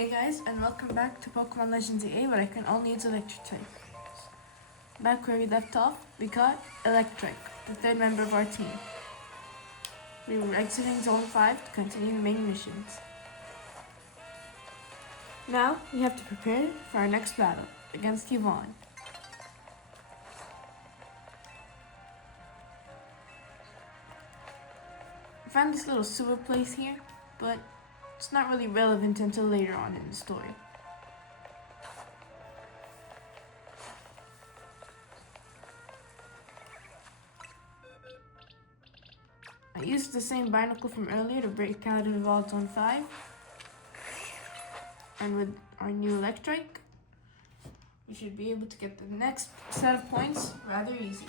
Hey guys, and welcome back to Pokemon Legends EA, where I can only use electric type. Back where we left off, we got Electric, the third member of our team. We were exiting Zone 5 to continue the main missions. Now, we have to prepare for our next battle, against Yvonne. I found this little sewer place here, but it's not really relevant until later on in the story. I used the same binocle from earlier to break out of Vault Zone 5. And with our new Electric, we should be able to get the next set of points rather easy.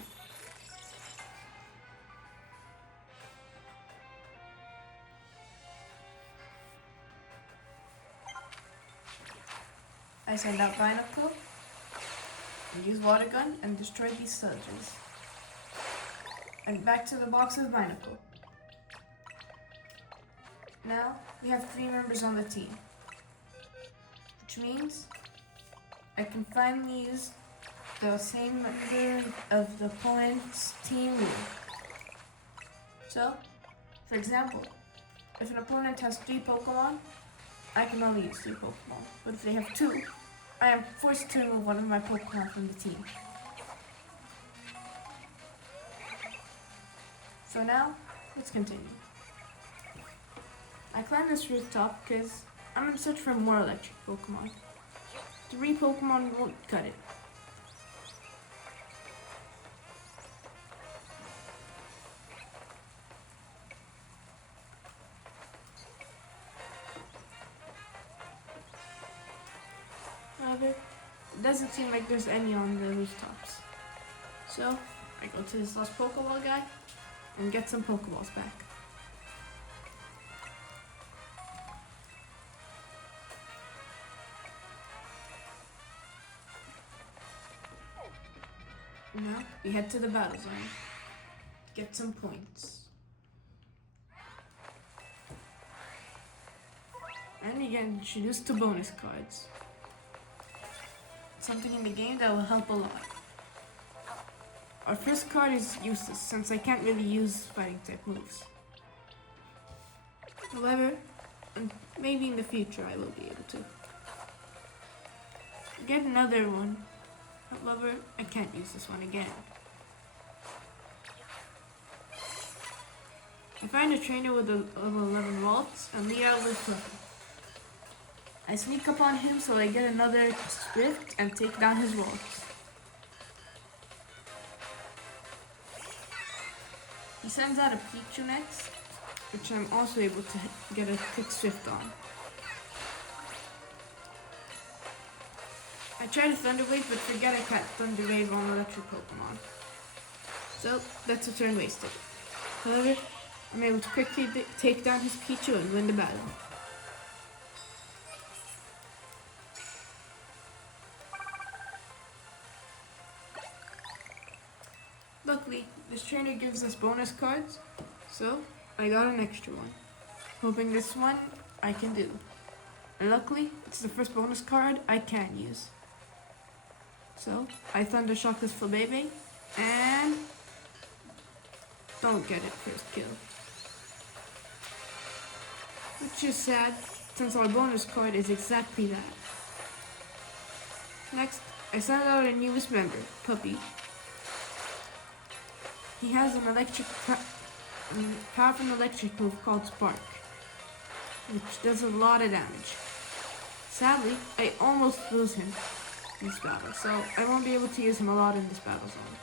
I send out Binacle, and use Water Gun and destroy these soldiers. And back to the box with Binacle. Now, we have 3 members on the team. Which means I can finally use the same member of the opponent's team rule. So, for example, if an opponent has 3 Pokemon, I can only use 3 Pokemon. But if they have 2, I am forced to remove one of my Pokemon from the team. So now, let's continue. I climbed this rooftop because I'm in search for more electric Pokemon. 3 Pokemon won't cut it. However, it doesn't seem like there's any on the rooftops. So, I go to this lost Pokeball guy and get some Pokeballs back. Now, we head to the battle zone. Get some points. And we get introduced to bonus cards. Something in the game that will help a lot. Our first card is useless since I can't really use fighting type moves. However, maybe in the future I will be able to. Get another one. However, I can't use this one again. I find a trainer with a level 11 vaults and lead out with Fluffy. I sneak up on him so I get another Swift and take down his vaults. He sends out a Pichu next, which I'm also able to get a quick Swift on. I try to Thunder Wave, but forget I can't Thunder Wave on electric Pokemon. So, that's a turn wasted. However, I'm able to quickly take down his Pichu and win the battle. Luckily, this trainer gives us bonus cards, so I got an extra one. Hoping this one I can do. And luckily, it's the first bonus card I can use. So, I Thunder Shock this Flabébé, and don't get it first kill. Which is sad, since our bonus card is exactly that. Next, I send out a newest member, Puppy. He has an powerful electric move called Spark, which does a lot of damage. Sadly, I almost lose him in this battle, so I won't be able to use him a lot in this battle zone.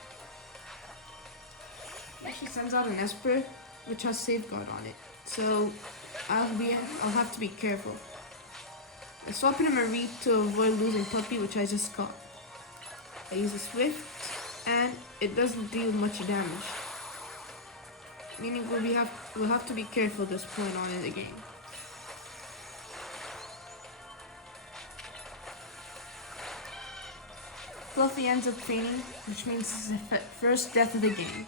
He sends out an Esper, which has Safeguard on it, so I'll have to be careful. I swap in a Marie to avoid losing Puppy, which I just caught. I use a Swift, and it doesn't deal much damage. Meaning we'll have to be careful this point on in the game. Fluffy ends up fainting, which means this is the first death of the game.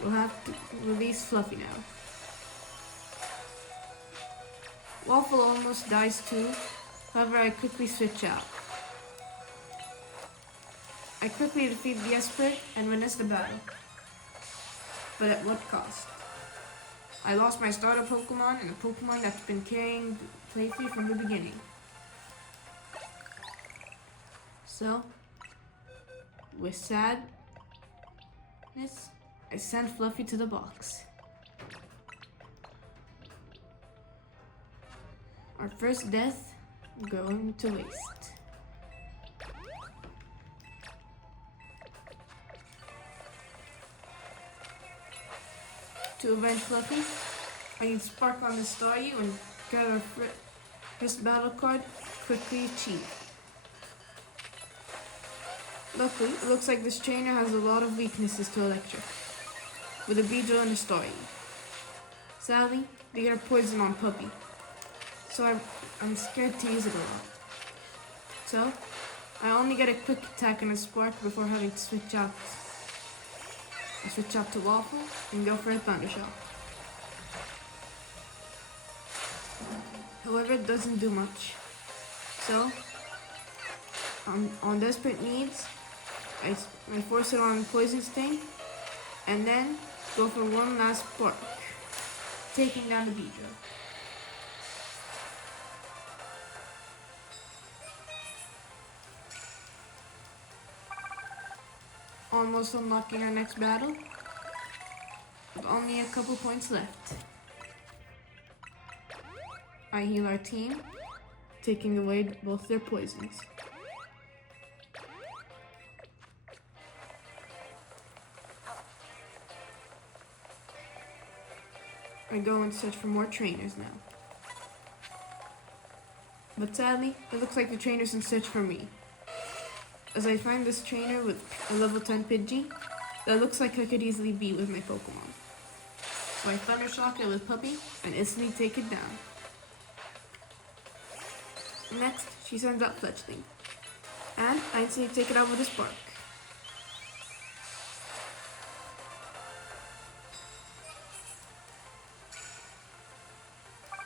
We'll have to release Fluffy now. Waffle almost dies too, however I quickly switch out. I quickly defeat the Esper and witness the battle. But at what cost? I lost my starter Pokemon and a Pokemon that's been carrying the playthrough from the beginning. So, with sadness, I send Fluffy to the box. Our first death going to waste. To avenge Fluffy, I use Spark on the Staryu and get our first battle card quickly achieved. Luckily, it looks like this trainer has a lot of weaknesses to electric, with a Beedrill and a Staryu. Sadly, they get a poison on Puppy, so I'm scared to use it a lot. So, I only get a quick attack and a Spark before having to switch out. I switch out to Waffle and go for a Thunder Shock. However, it doesn't do much. So, on desperate needs, I force it on Poison Sting, and then go for one last Spark, taking down the Beedrill. Almost unlocking our next battle, with only a couple points left. I heal our team, taking away both their poisons. I go and search for more trainers now. But sadly, it looks like the trainer's in search for me. As I find this trainer with a level 10 Pidgey, that looks like I could easily beat with my Pokemon. So I Thunder Shock it with Puppy and instantly take it down. Next, she sends out Fletchling, and I instantly take it out with a Spark.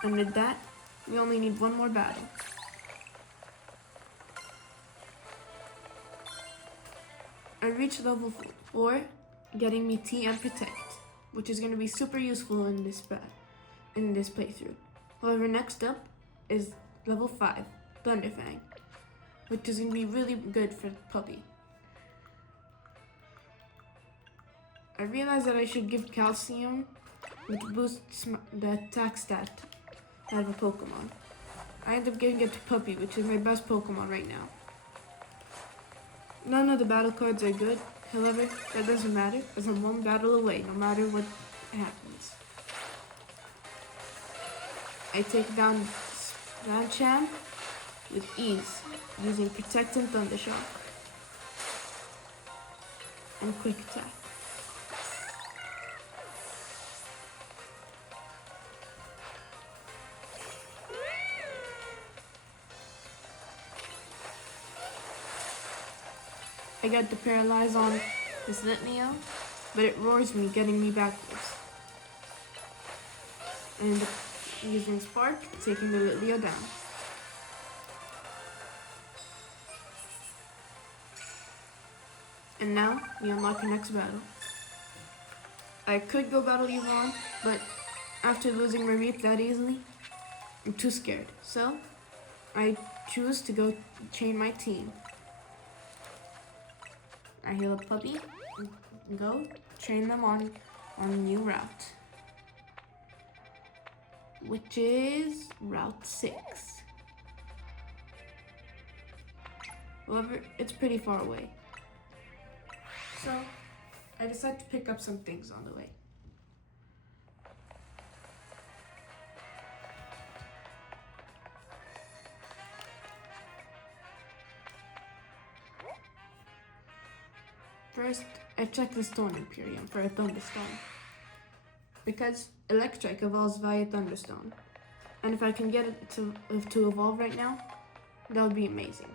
And with that, we only need one more battle. I reached level 4, getting me T and Protect, which is going to be super useful in this playthrough. However, next up is level 5, Thunderfang, which is going to be really good for Puppy. I realized that I should give Calcium, which boosts the attack stat out of a Pokemon. I end up giving it to Puppy, which is my best Pokemon right now. None of the battle cards are good, however, that doesn't matter, as I'm one battle away, no matter what happens. I take down Rancham with ease, using Protect and Thunder Shock, and Quick Attack. I got to paralyze on this Litneo, but it roars me, getting me backwards. I end up using Spark, taking the Litneo down. And now, we unlock the next battle. I could go battle Yvonne, but after losing my Reap that easily, I'm too scared. So, I choose to go train my team. I heal up Puppy and go train them on a new route, which is Route 6. However, it's pretty far away. So, I decide to pick up some things on the way. First, I check the Stone Empyrean for a Thunderstone, because Electric evolves via Thunderstone, and if I can get it to evolve right now, that would be amazing.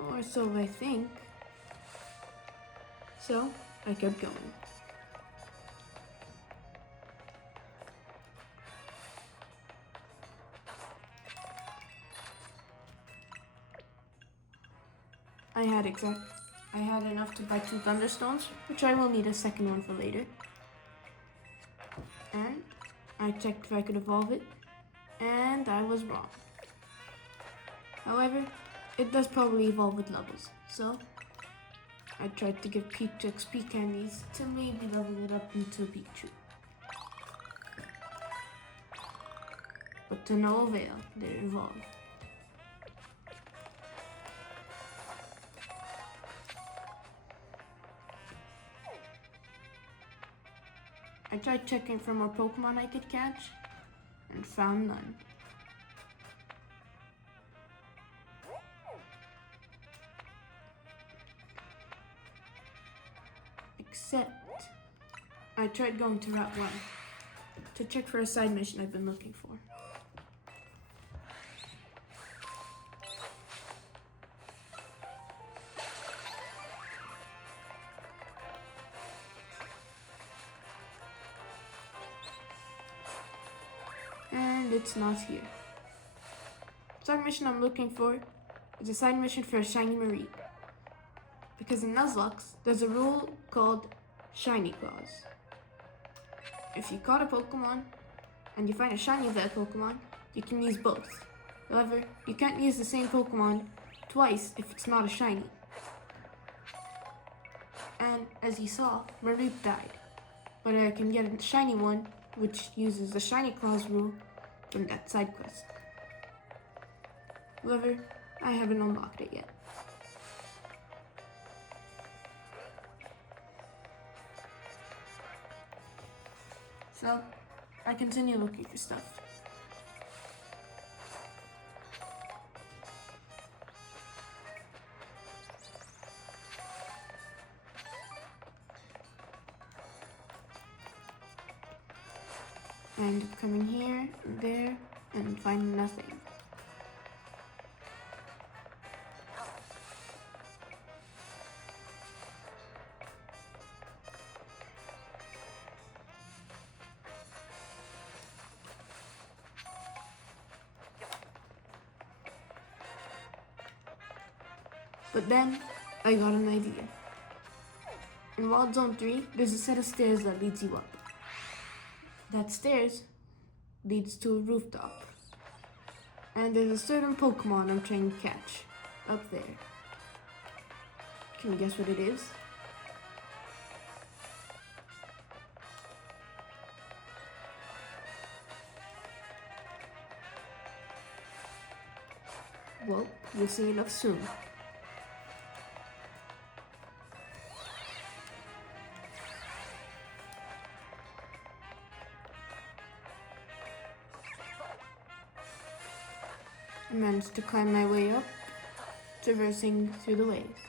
Or so I think. So, I kept going. I had enough to buy 2 Thunderstones, which I will need a second one for later. And I checked if I could evolve it, and I was wrong. However, it does probably evolve with levels, so I tried to give Pichu XP candies to maybe level it up into Pichu. But to no avail, they evolved. I tried checking for more Pokemon I could catch, and found none. Except, I tried going to Route 1 to check for a side mission I've been looking for. And it's not here. The side mission I'm looking for is a side mission for a shiny Marie. Because in Nuzlocks, there's a rule called Shiny Claws. If you caught a Pokemon and you find a shiny of that Pokemon, you can use both. However, you can't use the same Pokemon twice if it's not a shiny. And as you saw, Marie died. But I can get a shiny one, which uses the Shiny Claws rule from that side quest. However, I haven't unlocked it yet. So, I continue looking for stuff. I end up coming here and there and finding nothing. But then, I got an idea. In Wild Zone 3, there's a set of stairs that leads you up. That stairs leads to a rooftop. And there's a certain Pokemon I'm trying to catch up there. Can you guess what it is? Well, you'll see enough soon. I managed to climb my way up, traversing through the waves.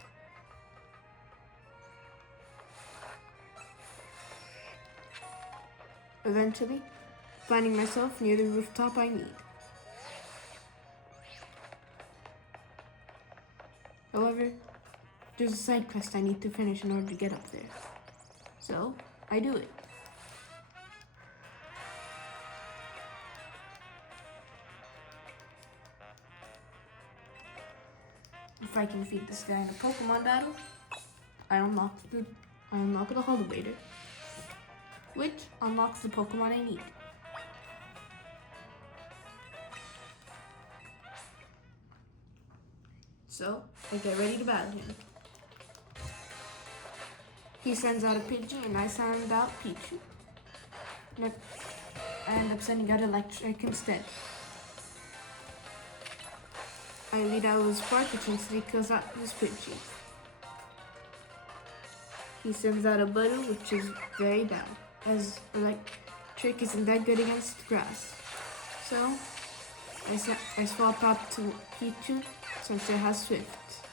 Eventually, finding myself near the rooftop I need. However, there's a side quest I need to finish in order to get up there. So, I do it. If I can defeat this guy in a Pokemon battle, I unlock the Holobator, which unlocks the Pokemon I need. So, I get ready to battle him. He sends out a Pidgey and I send out Pichu. I end up sending out Electric instead. I lead out with Sparkle until he kills out this Pidgey. He sends out a Butter, which is very down, as Electric isn't that good against grass. So, I swap out to Pichu since it has Swift.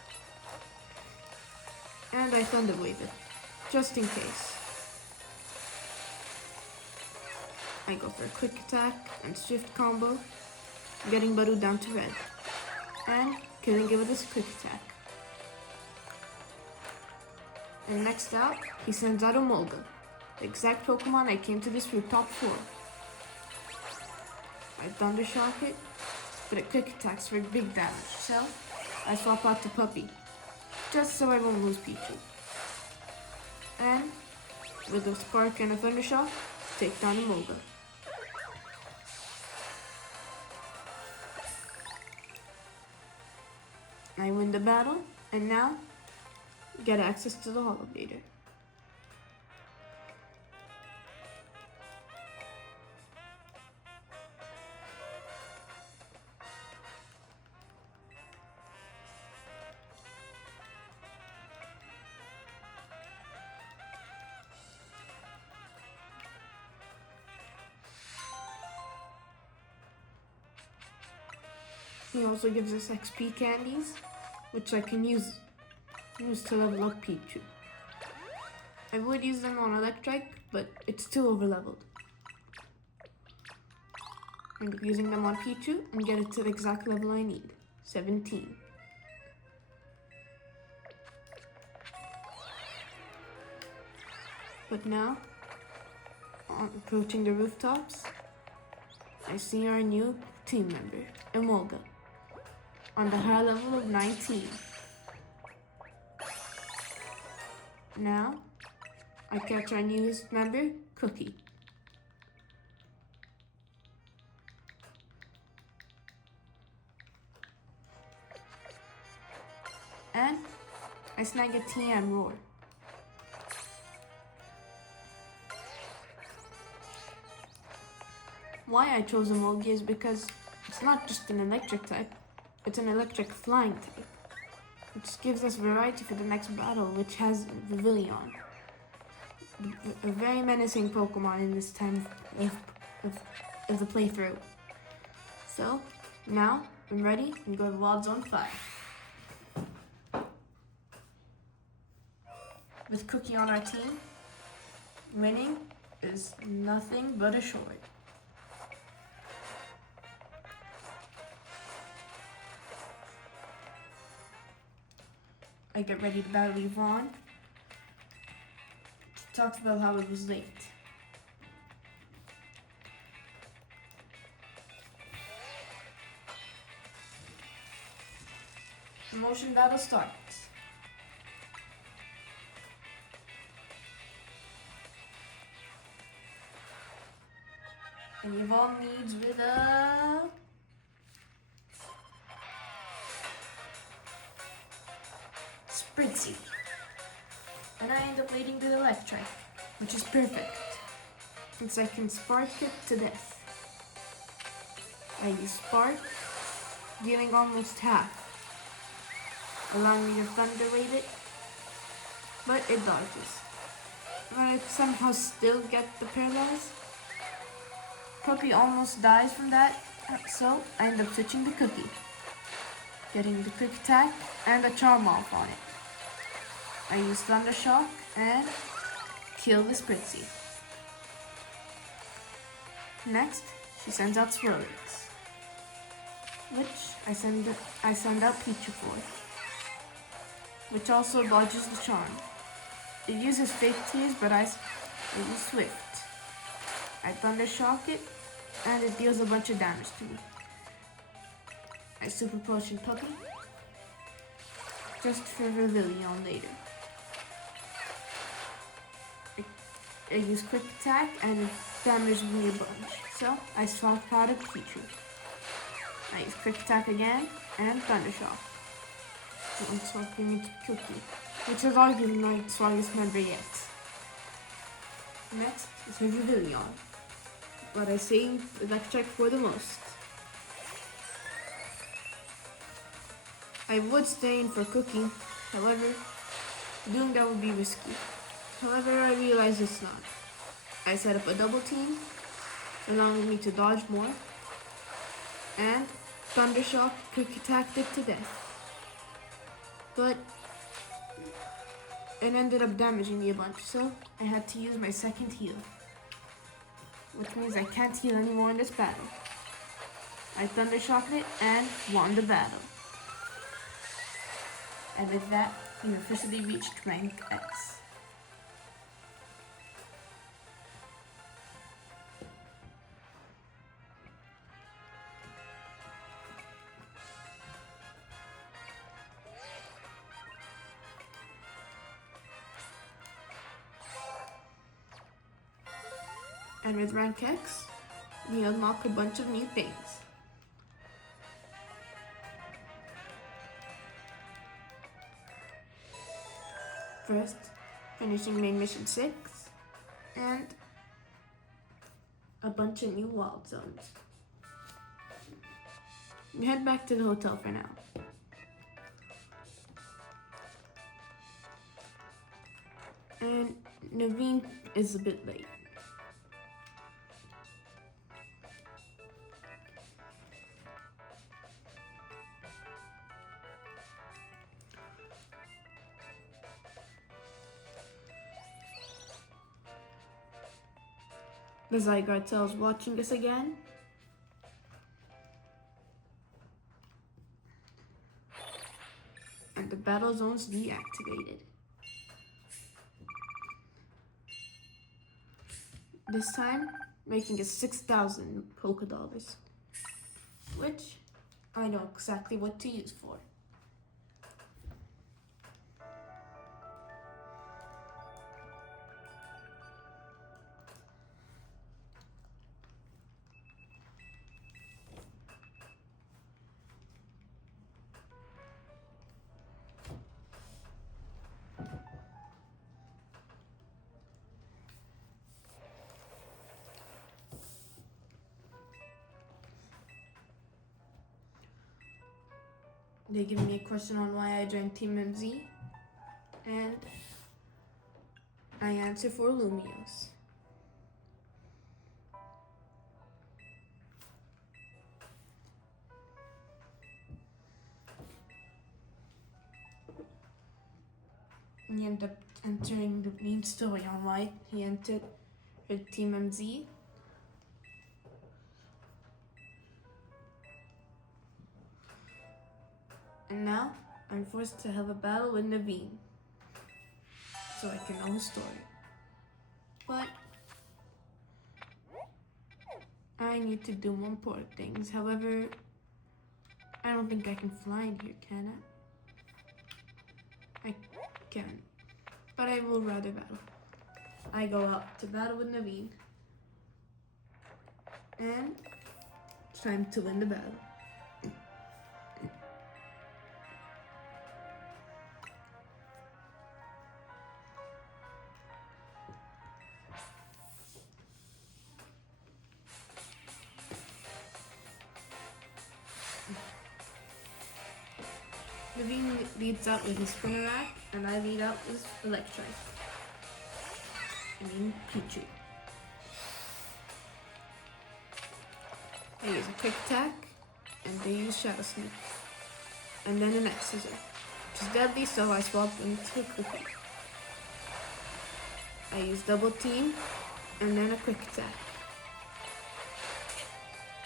And I Thunder Wave it, just in case. I go for a Quick Attack and Swift combo, getting Butter down to red. And killing it with his Quick Attack. And next out, he sends out a Molga, the exact Pokemon I came to this rooftop for. I Thunder Shock it, but it Quick Attacks for big damage, so I swap out to Puppy. just so I won't lose Pichu. And with a Spark and a Thundershock, take down Emolga. I win the battle, and now get access to the Hologator. He also gives us XP candies, which I can use to level up Pichu. I would use them on Electrike, but it's too overleveled. I'm using them on Pichu and get it to the exact level I need, 17. But now, on approaching the rooftops, I see our new team member, Emolga, on the high level of 19. Now, I catch our newest member, Cookie. And I snag a TM Roar. Why I chose Emolga is because it's not just an electric type, it's an electric flying type, which gives us variety for the next battle, which has Vivillon, a very menacing Pokemon in this time of the playthrough. So, now I'm ready and go to Wild Zone 5. With Cookie on our team, winning is nothing but assured. I get ready to battle Yvonne. She talks about how it was late. The motion battle starts. And Yvonne leads with a Spritzy. And I end up leading with Electrike, which is perfect, since I can Spark it to death. I use Spark, dealing almost half, allowing me to Thunder Wave it, but it dodges. But I somehow still get the Paralyze. Puppy almost dies from that, so I end up switching to Cookie, getting the Quick Attack and a Charm Off on it. I use Thunder Shock and kill the Spritzy. Next, she sends out Swirlix, which I send out Pichu for, which also dodges the Charm. It uses Fake Tears, but I use Swift. I Thunder Shock it, and it deals a bunch of damage to me. I Super Potion Puppy, just for Vivillon later. I use Quick Attack, and it damages me a bunch, so I swap out a Pichu. I use Quick Attack again, and Thunder Shock. So I'm swapping into Cookie, which is arguably my strongest member yet. Next is a Vivillon, but I save Electric for the most. I would stay in for Cookie, however, doing that would be risky. However, I realize it's not. I set up a double team, allowing me to dodge more, and Thunder Shock Quick Attacked it to death. But it ended up damaging me a bunch, so I had to use my second heal, which means I can't heal anymore in this battle. I Thunder Shocked it and won the battle. And with that, we officially reached rank X. And with rank X, we unlock a bunch of new things. First, finishing main mission 6, and a bunch of new wild zones. We head back to the hotel for now. And Naveen is a bit late. The Zygarde is watching us again. And the battle zone's deactivated. This time, making it 6,000 polka dollars, which I know exactly what to use for. They give me a question on why I joined Team MZ, and I answer for Lumios. He ended up entering the main story on why he entered with Team MZ. And now, I'm forced to have a battle with Naveen, so I can know his story. But I need to do more important things. However, I don't think I can fly in here, can I? I can, but I will rather battle. I go out to battle with Naveen, and it's time to win the battle. Naveen leads out with his Spinarak, and I lead out with Electrike. Pichu. I use a quick attack, and they use Shadow Sneak. And then an X-Scissor, which is deadly, so I swap into a Cookie. I use Double Team, and then a quick attack.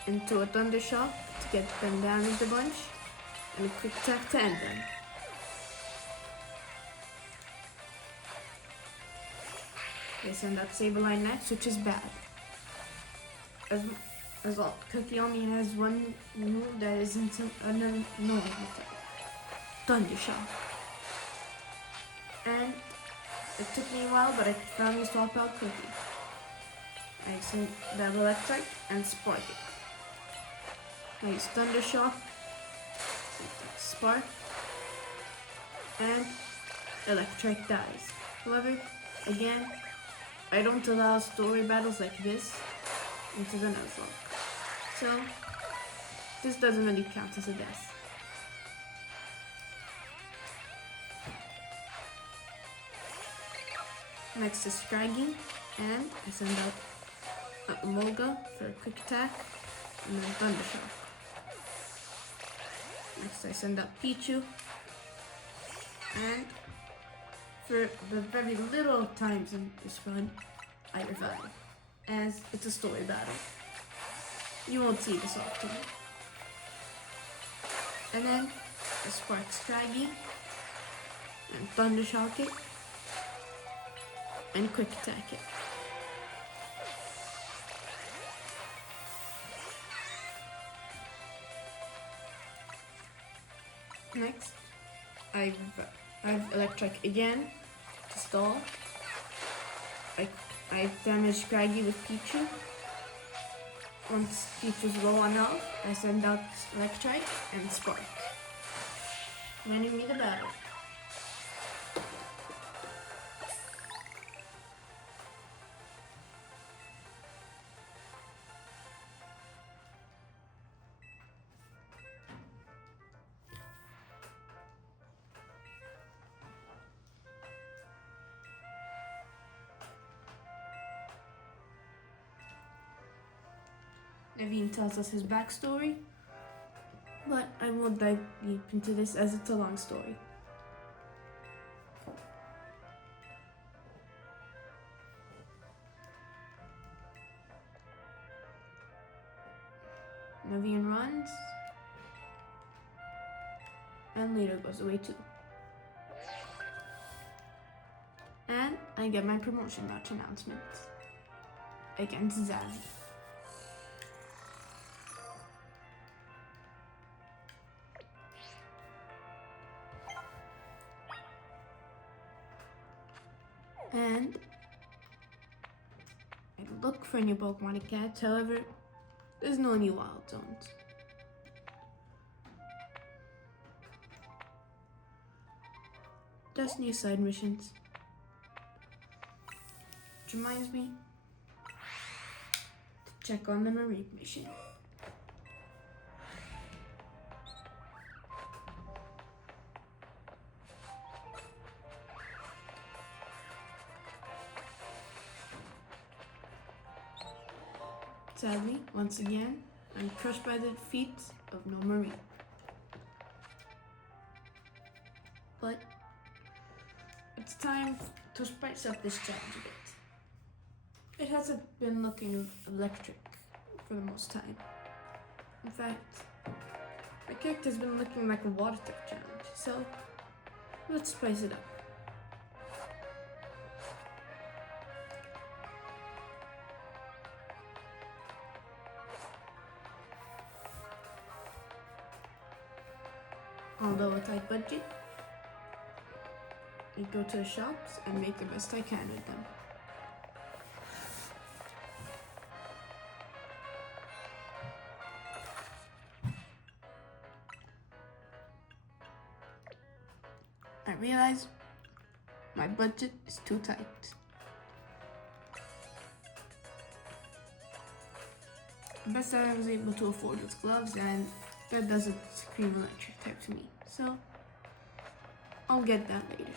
Into a Thunder Shock to get them damaged a bunch, and a quick attack to end them. They send out Saberline next, which is bad. As well, Cookie only has one move that isn't annoying attack. Thunder Shock. And it took me a while, but I finally swap out Cookie. I send Double Electric and Spark it. I use Thunder Shock, Spark, and Electric dies. However, again, I don't allow story battles like this into the nuzlock. So, this doesn't really count as a death. Next is Scraggy, and I send out Emolga for a quick attack, and then Thunder Shock. Next I send out Pichu, and for the very little times in this run, I revive, as it's a story battle. You won't see this often. And then I Spark Scraggy, and Thunder Shock it, and quick attack it. Next, I've Electric again to stall. I I damage Scraggy with Pichu. Once Pichu's low on health, I send out Electrike and Spark. Winning me the battle. Naveen tells us his backstory, but I won't dive deep into this as it's a long story. Naveen runs, and later goes away too. And I get my promotion match announcement against Zazie. And I look for new Pokemon to catch, however, there's no new wild zones. Just new side missions. Which reminds me to check on the Marine mission. Sadly, once again, I'm crushed by the defeat of no Marine. But it's time to spice up this challenge a bit. It hasn't been looking electric for the most time. In fact, my character's been looking like a water type challenge, so let's spice it up. Although a tight budget, I go to the shops and make the best I can with them. I realize my budget is too tight. The best I was able to afford was gloves, and that doesn't scream electric type to me, so I'll get that later.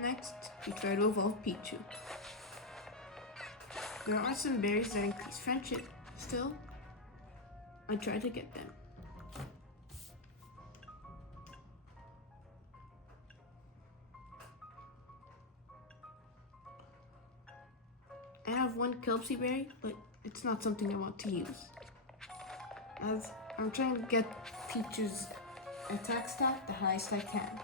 Next, we try to evolve Pichu. There are some berries that increase friendship. Still, I try to get them. I have one Kelpsie berry, but it's not something I want to use, as I'm trying to get Pichu's attack stat the highest I can.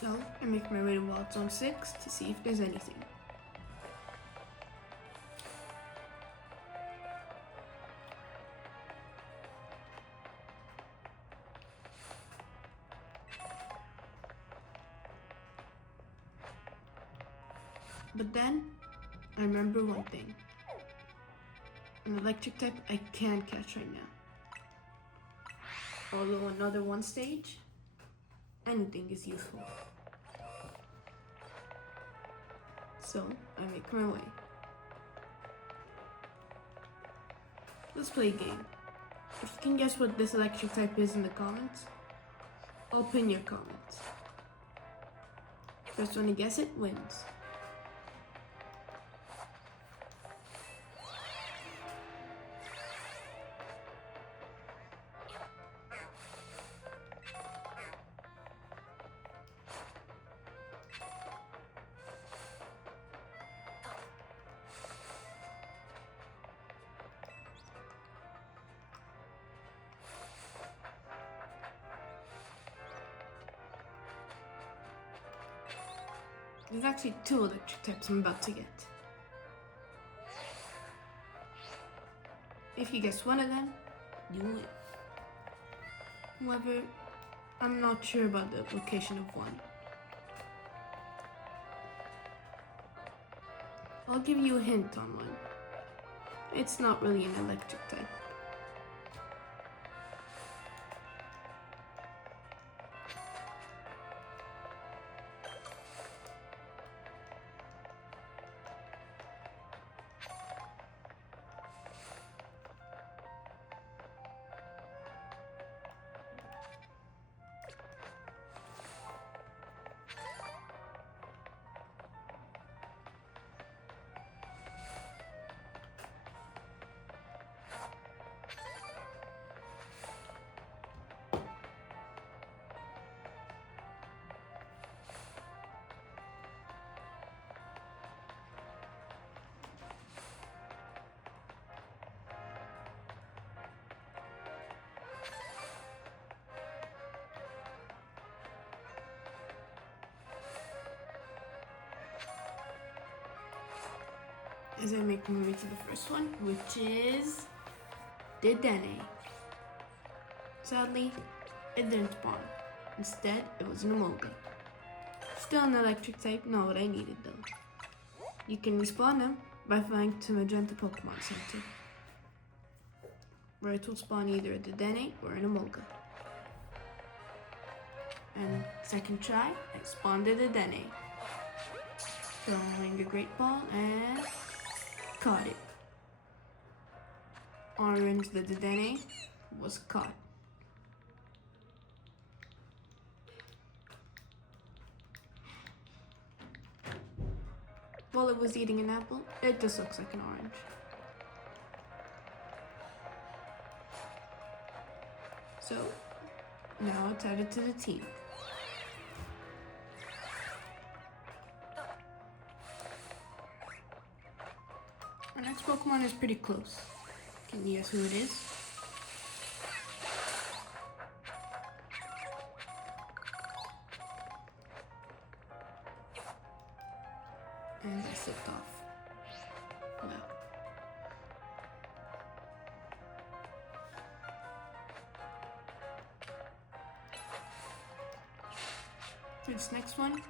So, I make my way to Wild Zone 6 to see if there's anything. But then, I remember one thing. An electric type I can't catch right now. Although another one stage, anything is useful. So, I make my way. Let's play a game. If you can guess what this electric type is in the comments, I'll pin your comments. First one to guess it wins. There's actually 2 electric types I'm about to get. If you guess one of them, you win. However, I'm not sure about the location of one. I'll give you a hint on one. It's not really an electric type. As I make my way to the first one, which is Dedenne. Sadly, it didn't spawn. Instead, it was an Emolga. Still an electric type, not what I needed though. You can respawn them by flying to Magenta Pokemon Center, where it will spawn either a Dedenne or an Emolga. And second try, I spawned a Dedenne. Throwing a Great Ball and caught it. Orange, the Dedenne, was caught. While it was eating an apple, it just looks like an orange. So, now it's added to the team. Our next Pokemon is pretty close. Can you guess who it is? And I slipped off. Wow. For this next one,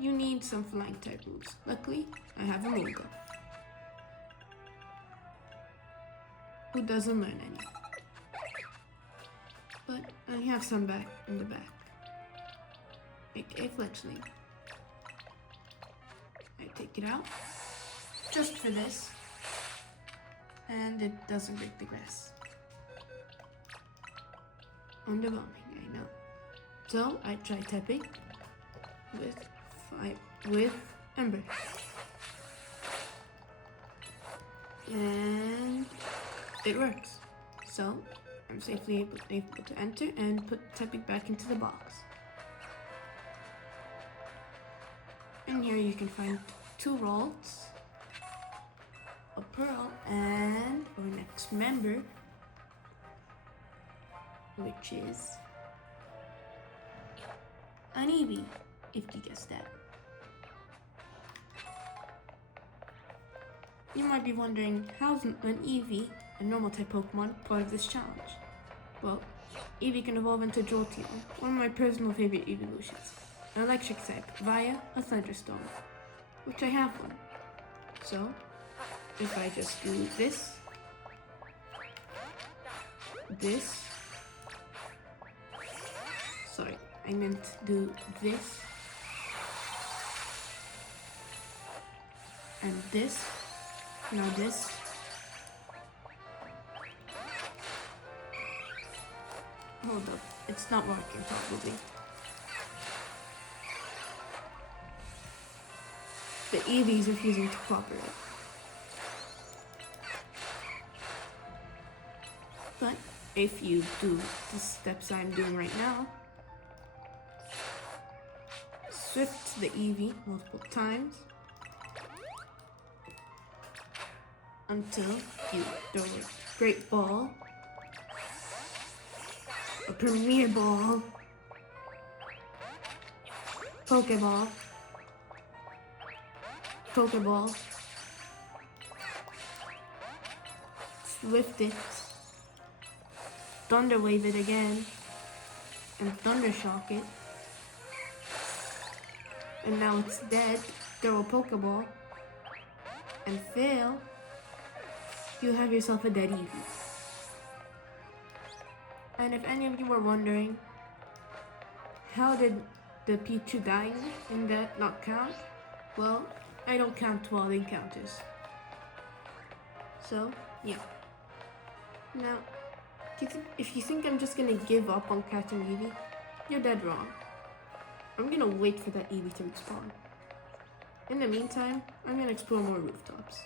you need some flying type moves. Luckily, I have a Emolga, who doesn't learn any. But I have some back in the back, aka Fletchling. I take it out just for this, and it doesn't break the grass. Underwhelming, I know. So I try tapping with Ember, and it works. So I'm safely able to enter and put tapping back into the box. And here you can find 2 Rolls, a Pearl, and our next member, which is an Eevee, if you guessed that. You might be wondering, how's an Eevee, a normal type Pokemon, part of this challenge? Well, Eevee can evolve into Jolteon, one of my personal favorite evolutions. An electric type via a thunderstorm, which I have one. So, if I just do this, sorry, I meant do this, and this, now this, hold up, it's not working probably. The Eevee is refusing to cooperate. But if you do the steps I'm doing right now, swift the Eevee multiple times until you throw a Great Ball, a Premier Ball, Pokeball, Pokeball. Swift it. Thunder Wave it again. And Thunder Shock it. And now it's dead. Throw a Pokeball. And fail. You have yourself a dead Eevee. And if any of you were wondering, how did the Pichu dying in that not count? Well, I don't count all the encounters. So, yeah. Now, if you think I'm just gonna give up on catching Eevee, you're dead wrong. I'm gonna wait for that Eevee to respawn. In the meantime, I'm gonna explore more rooftops.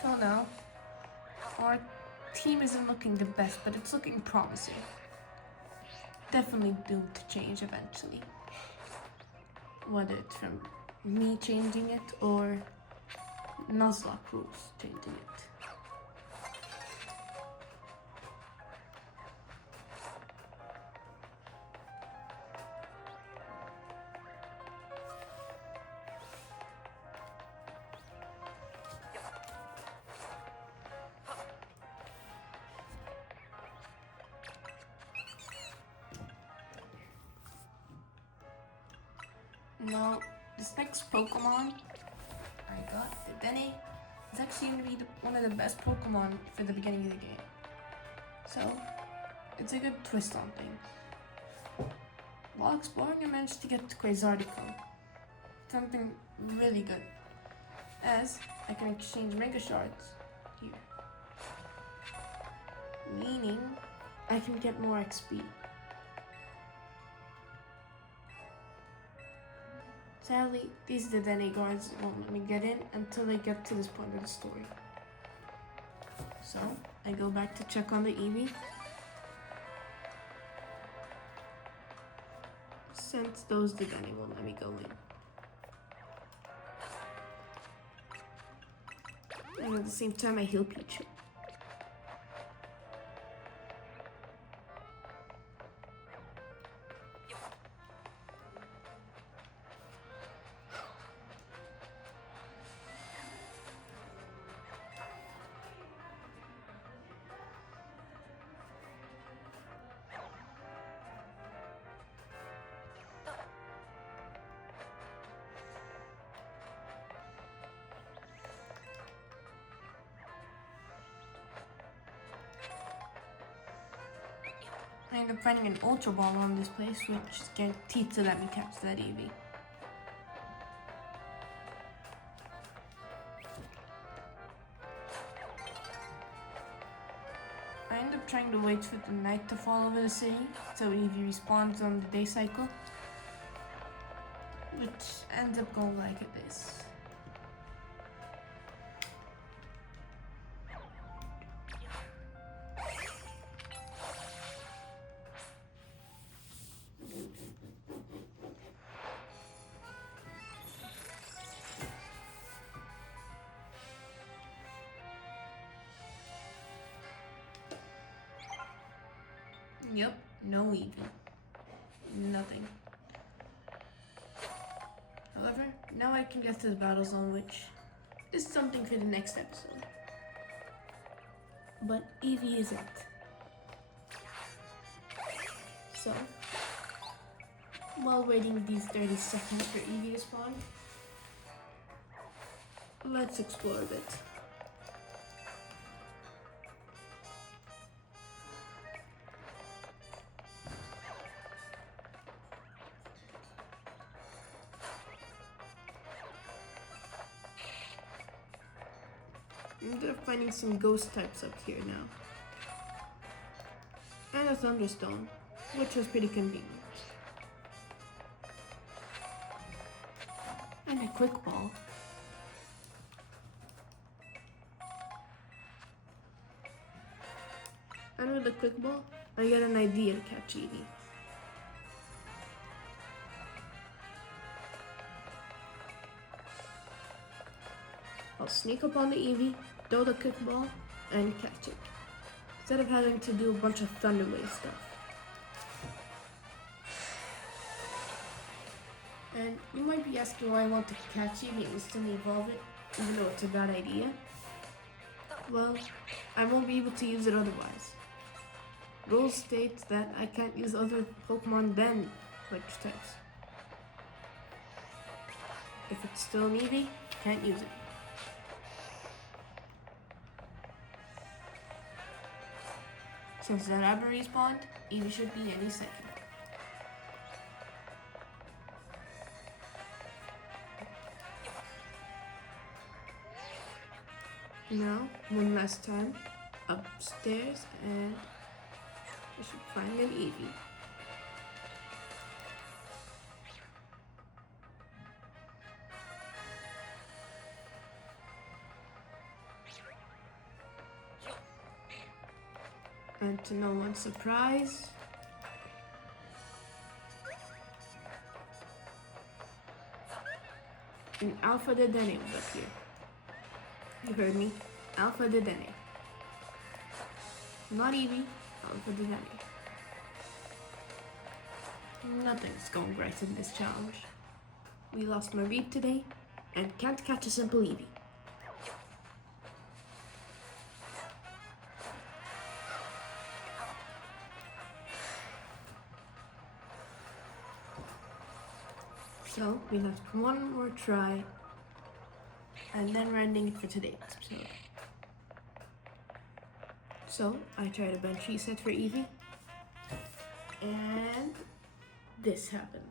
So now, our team isn't looking the best, but it's looking promising. Definitely doomed to change eventually. Whether it's from me changing it or nuzlock rules changing it. Now, this next Pokemon I got, the Dene, is actually going to be one of the best Pokemon for the beginning of the game. So, it's a good twist on things. While exploring, I managed to get to Quasartico. Something really good, as I can exchange Mega Shards here. Meaning, I can get more XP. Sadly, these Dedenne guards won't let me get in until I get to this point of the story. So, I go back to check on the Eevee. Since those Dedenne won't let me go in. And at the same time, I heal Pichu. I end up finding an Ultra Ball on this place, which is guaranteed to let me catch that Eevee. I end up trying to wait for the night to fall over the city, so Eevee respawns on the day cycle, which ends up going like this. Yep, no Eevee. Nothing. However, now I can get to the battle zone, which is something for the next episode. But Eevee isn't. So, while waiting these 30 seconds for Eevee to spawn, let's explore a bit. I ended up finding some ghost types up here now. And a Thunderstone, which was pretty convenient. And a Quick Ball. And with the Quick Ball, I got an idea to catch Eevee. I'll sneak up on the Eevee, throw the kickball, and catch it. Instead of having to do a bunch of Thunder Wave stuff. And you might be asking why I want to catch Eevee and instantly evolve it, even though it's a bad idea. Well, I won't be able to use it otherwise. Rules states that I can't use other Pokemon than electric types. If it's still an Eevee, can't use it. Since that Abra respawned, Eevee should be any second. Now, one last time, upstairs, and we should find an Eevee. And to no one's surprise, an Alpha Dedenne was up here. You heard me. Alpha Dedenne. Not Eevee, Alpha Dedenne. Nothing's going right in this challenge. We lost Mareep today, and can't catch a simple Eevee. So, we left one more try, and then we're ending it for today's episode. So, I tried a bench reset for Eevee, and this happened.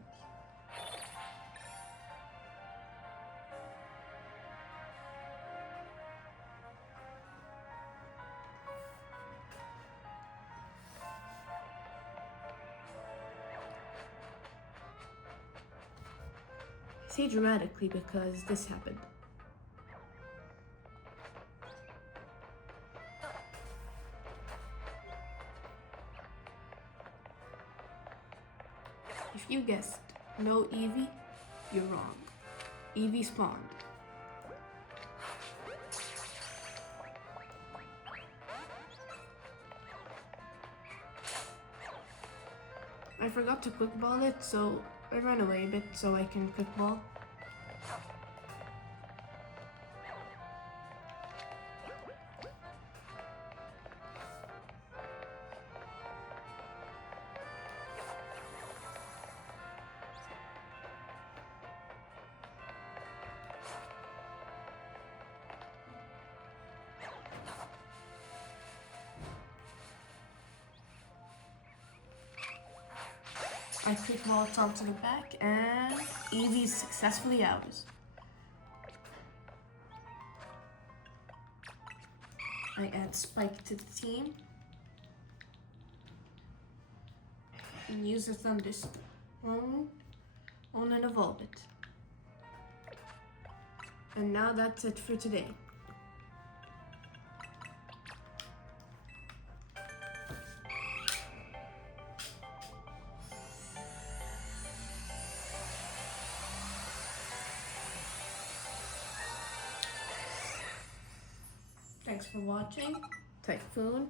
I say dramatically because this happened. If you guessed no Eevee, you're wrong. Eevee spawned. I forgot to quick ball it, so I ran away a bit so I can quick ball. I quick ball it onto the back, and Eevee's successfully ours. I add Spike to the team and use a Thunderstorm on and evolve it. And now that's it for today. Thanks for watching. Typhoon.